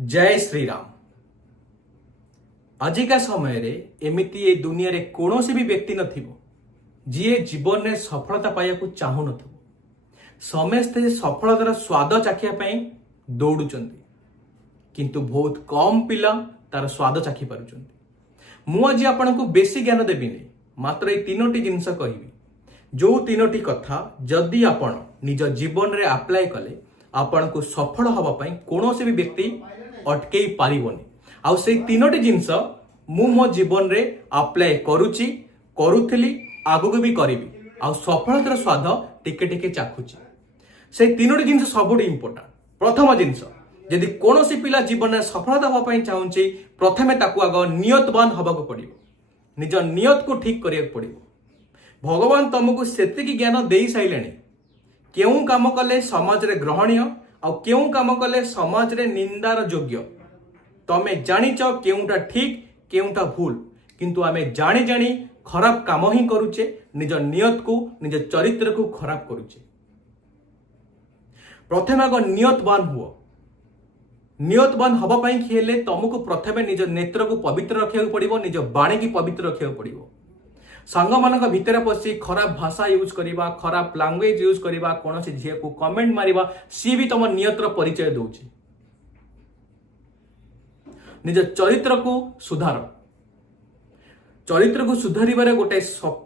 जय श्री राम। आजिका समय रे एमिति ए दुनिया रे कौनसी भी व्यक्ति नथिबो जी जीवन में सफलता पाया चाहू नथिबो। समस्ते सफलतार स्वाद चाखिया पई दौड़ुचंती किंतु बहुत कम पिला तार स्वाद चाखी पारुचंती। मु आज आपनको बेसी ज्ञान देबिनी, मात्र ए तीनोटी जिंस कहबी जो तीनोटी कथा जदि आपण निज जीवन रे अप्लाई कले आपनको सफल हवा पई कौनसी भी व्यक्ति अटकई पारिबनी। आउ से तीनोटी जिंस मु मो जीवन रे अप्लाई करूची, करूथली, आगु भी करिवि, आउ सफलतार स्वाद टिके टिके चाखुची। से तीनोटी जिंस सबुठ इंपोर्टेंट। प्रथम जिंस यदि कौनसी पिला जीवन में सफलता हवा पई चाहूची, प्रथमे ताकू आग नियतवान हबाको पड़िबो, निज नियत को ठीक करिया पड़िबो। भगवान तुमको सेतिकी ज्ञान देई साइलेनी केउं काम कले समाज रे ग्रहणीय आ केउं काम कले समाज रे निंदार योग्य। तमे जानिच केउंटा ठीक केउंटा भूल, किंतु आमे जानी जानी खराब काम ही करूचे, निज नियत को निज चरित्र को खराब करूचे। प्रथम आग नियतवान हुओ। नियतवान हवा पई खेले तुमको प्रथमे निज नेत्र को पवित्र रखिया पड़िबो, निज बाणी की पवित्र रखिया पड़िबो। सांग मानक भितर पसी खराब भाषा यूज करिबा, खराब लैंग्वेज यूज करिबा, कोनोसी झिया को कमेंट मारिबा, सी भी तुम नियतर परिचय दउची। निज चरित्र को सुधार। चरित्र को सुधारिबारे गोटे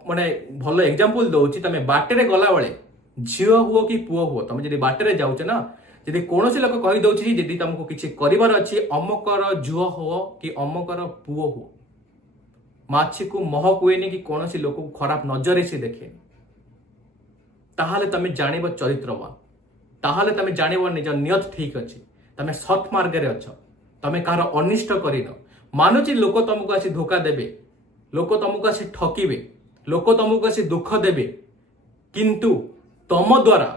माने भलो एग्जांपल दउची। तमे बाटे रे गला बेले झियो हुओ कि पुओ हुओ, तमे जदी बाटे रे जाउछ ना, जदी कोनोसी लोक कहि दउची जदी तुमको किछि करिवार अछि, अमकर झुओ हुओ कि अमकर पुओ हुओ, माछी को मह कुएनी कि कौन सी लोक खराब नजर से देखे, ताहले तमे जानिबो चरित्रवान, ताहले तमे जानिबो निज नियत ठीक अछि, तमे सत मार्ग रे अछ, तमे कार अनिष्ट करिनो। मानुची लोक तुमको आसी धोखा देबे, लोक तुमको आसी ठकीबे, लोक तुमको आसी दुख देबे, किंतु तम द्वारा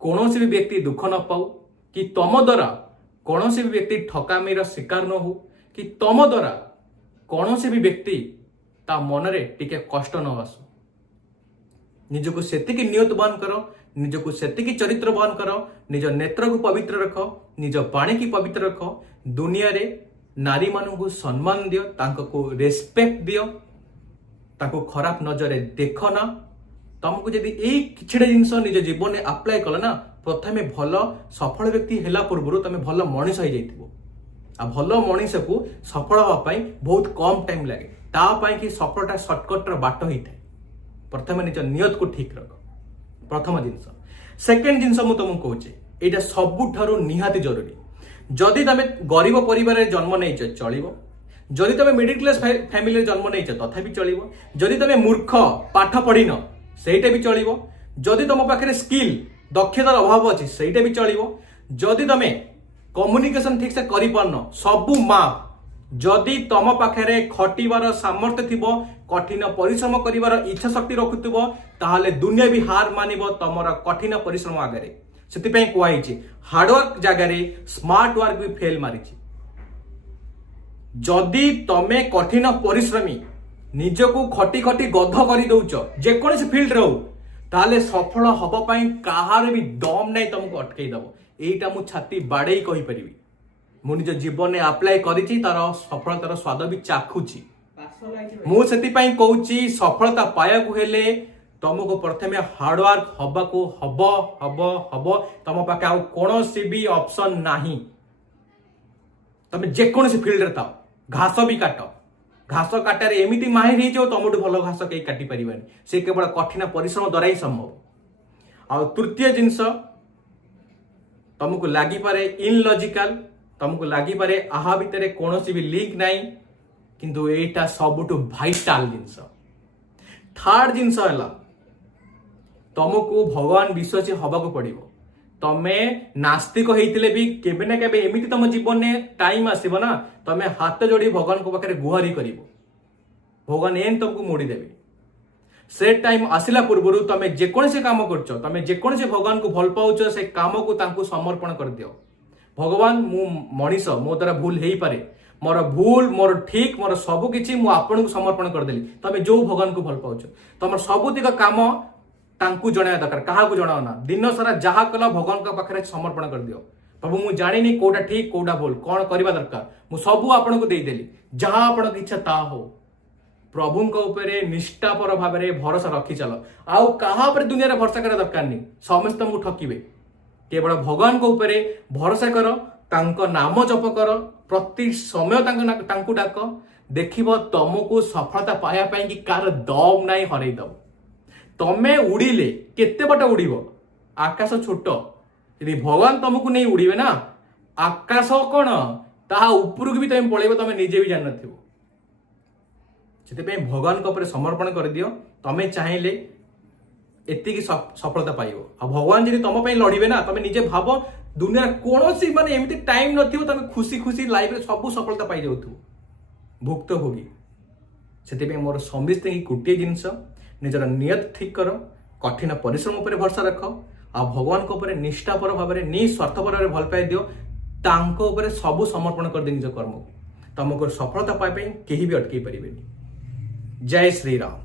कौन सी भी व्यक्ति दुख न पाऊ, कि तम द्वारा कौन सी भी व्यक्ति ठकामीर शिकार न हो, कि तम द्वारा कौन से भी व्यक्ति ता मनरे टिके कष्ट न आसु। निजको सेतिकी नियतवान करो, निजको सेतिकी चरित्रवान करो, निज नेत्र को पवित्र रख, निज बाणी की पवित्र रख। दुनिया रे नारी मानू को सम्मान दियो, तांको को रेस्पेक्ट दियो, ताको खराब नजरे देख ना। तुमको जदि एई किछडा जिंस निज जीवन में अप्लाई कल ना, प्रथमे भल सफल व्यक्ति हेला पूर्व तमे भल मनीष हो जाइथिबो। आ भल मनीष को सफल होगा बहुत कम टाइम लगे, तापाई कि सफलता सर्टकट बाट ही थाए। प्रथम निज नियत को ठीक रख, प्रथम जिनस। सेकेंड जिनस मु तुमको कहूचे, एटा सबुठारु निहाती जरूरी। जदि तमे गरीब परिवार रे जन्म नैछ चलिबो, जदि तमे मिडिल क्लास फैमिली रे जन्म नैछ तथापि चलिबो, जदि तमे मूर्ख पाठ पढ़िन सेटा भी चलिबो, जदि तम पाखरे स्किल दक्षतार अभाव अछि सेटा भी चलिबो, जदि तमे कम्युनिकेशन ठीक से करि पारन सबु माप, जदि तम पाखरे खटिबार सामर्थ्य थिबो, कठिन परिश्रम करिवार इच्छा शक्ति रखुथिबो, ताहाले दुनिया भी हार मानिबो तमर कठिन परिश्रम आगरे। सेति पई कोआइछि हार्डवर्क जगारे स्मार्ट वर्क भी फेल मारिछि। जदि तमे कठिन परिश्रमी निजको खटी खटी गध करि दउछ जे कोनसे फील्ड रहू, ताहाले सफल हबा पई काहार भी दम नै तुमको अटकै दबो। एटा मु छाती बाड़े कहि परिबी, मु निज जीवन में अप्लाई करिछि, तार सफलतार स्वाद भी चाखुछि। मु सेति पई कहूछि सफलता पाया को हेले तुमको प्रथमे हार्डवर्क हबा को हबो हबो हबो। तुम पाखे आ कोनोसी भी ऑप्शन नाही। तमे जे कोनोसी फील्ड रे थाओ, घास भी काट, घास काटारे एमिति माहिर ही जो तुमठु भलो घास केही काटी परिबानी, से केवल कठिन परिश्रम द्वारा ही संभव। आ तृतीय जिंस तुमको लगी पारे इनलॉजिकल, तुमको लगी पारे आहा भितर कौनसी भी लिंक नाही, किंतु एटा सबुठु भाइटाल जिंस। थर्ड जिंस हला तुमको भगवान विश्वासी हबाको पड़िबो। तमे नास्तिक होइतिले भी केबे ना केबे एमिति तुम जीवन में टाइम आसीबो ना, तमे हाथ जोड़ी भगवान को पाखरे गुहारी करिवो, भगवान एन तुमको मोड़ी देबे। से टाइम आसिला पूर्व तमे जेकोसी काम करछ, तमे जेकोसी भगवान को भल पाउछ, से काम को तांको समर्पण कर दियो। भगवान मु मनीष, मो द्वारा भूल हेई पारे, मोर भूल मोर ठीक मोर सब किछि मु आपन को समर्पण कर देली। तमे जो भगवान को भल पाउछ, तमर सबुतिक काम तांको जणाया दरकार, काहा को जणाओ ना। दिन सारा जहा कला भगवान का पाखरे समर्पण कर दियो। प्रभु मु जानी कोटा ठीक कोटा भूल कौन करवा दरकार मु सबू आपन को देदेली जहाँ आपन इच्छा ता हो प्रभु ऊपर निष्ठापर भाव में भरोसा रखी चल आउ कहा दुनिया रे भरोसा कर दरकार नहीं समस्त तुमको ठकिबे केवल भगवान को ऊपर भरोसा कर तांको नाम जप कर प्रति समय तांको डाक देखिब तुमको सफलता पाया पाई कि कार दम नहीं हरई दब तमे उड़िले केते बट उड़ीब आकाश छोट यदि भगवान तुमको नहीं उड़ीबे ना आकाश कौन ता उपरକୁ भी तुम पळेबो तुम निजे भी जान नथिबो से भगवान को ऊपर समर्पण कर दियो तमें चाहिए एति सफलता पाइबो आ भगवान जदि तुम लड़िबे ना तुम निजे भाव दुनिया कौन सी माने एमती टाइम नथिबो तुम खुशी खुशी लाइफ रे सब सफलता पाई जाउथु भुक्तभोगी से मोर समस्त गोटे जिनस निजर नियत ठीक कर कठिन परिश्रम उपर भरोसा रख आ भगवान को ऊपर निष्ठापर भाव में निस्वार्थपर भाव भल पाई दियो तांको ऊपर सब समर्पण कर दे निज कर्म तुमको सफलता पाई कहीं भी अटकई पारे। जय श्री राम।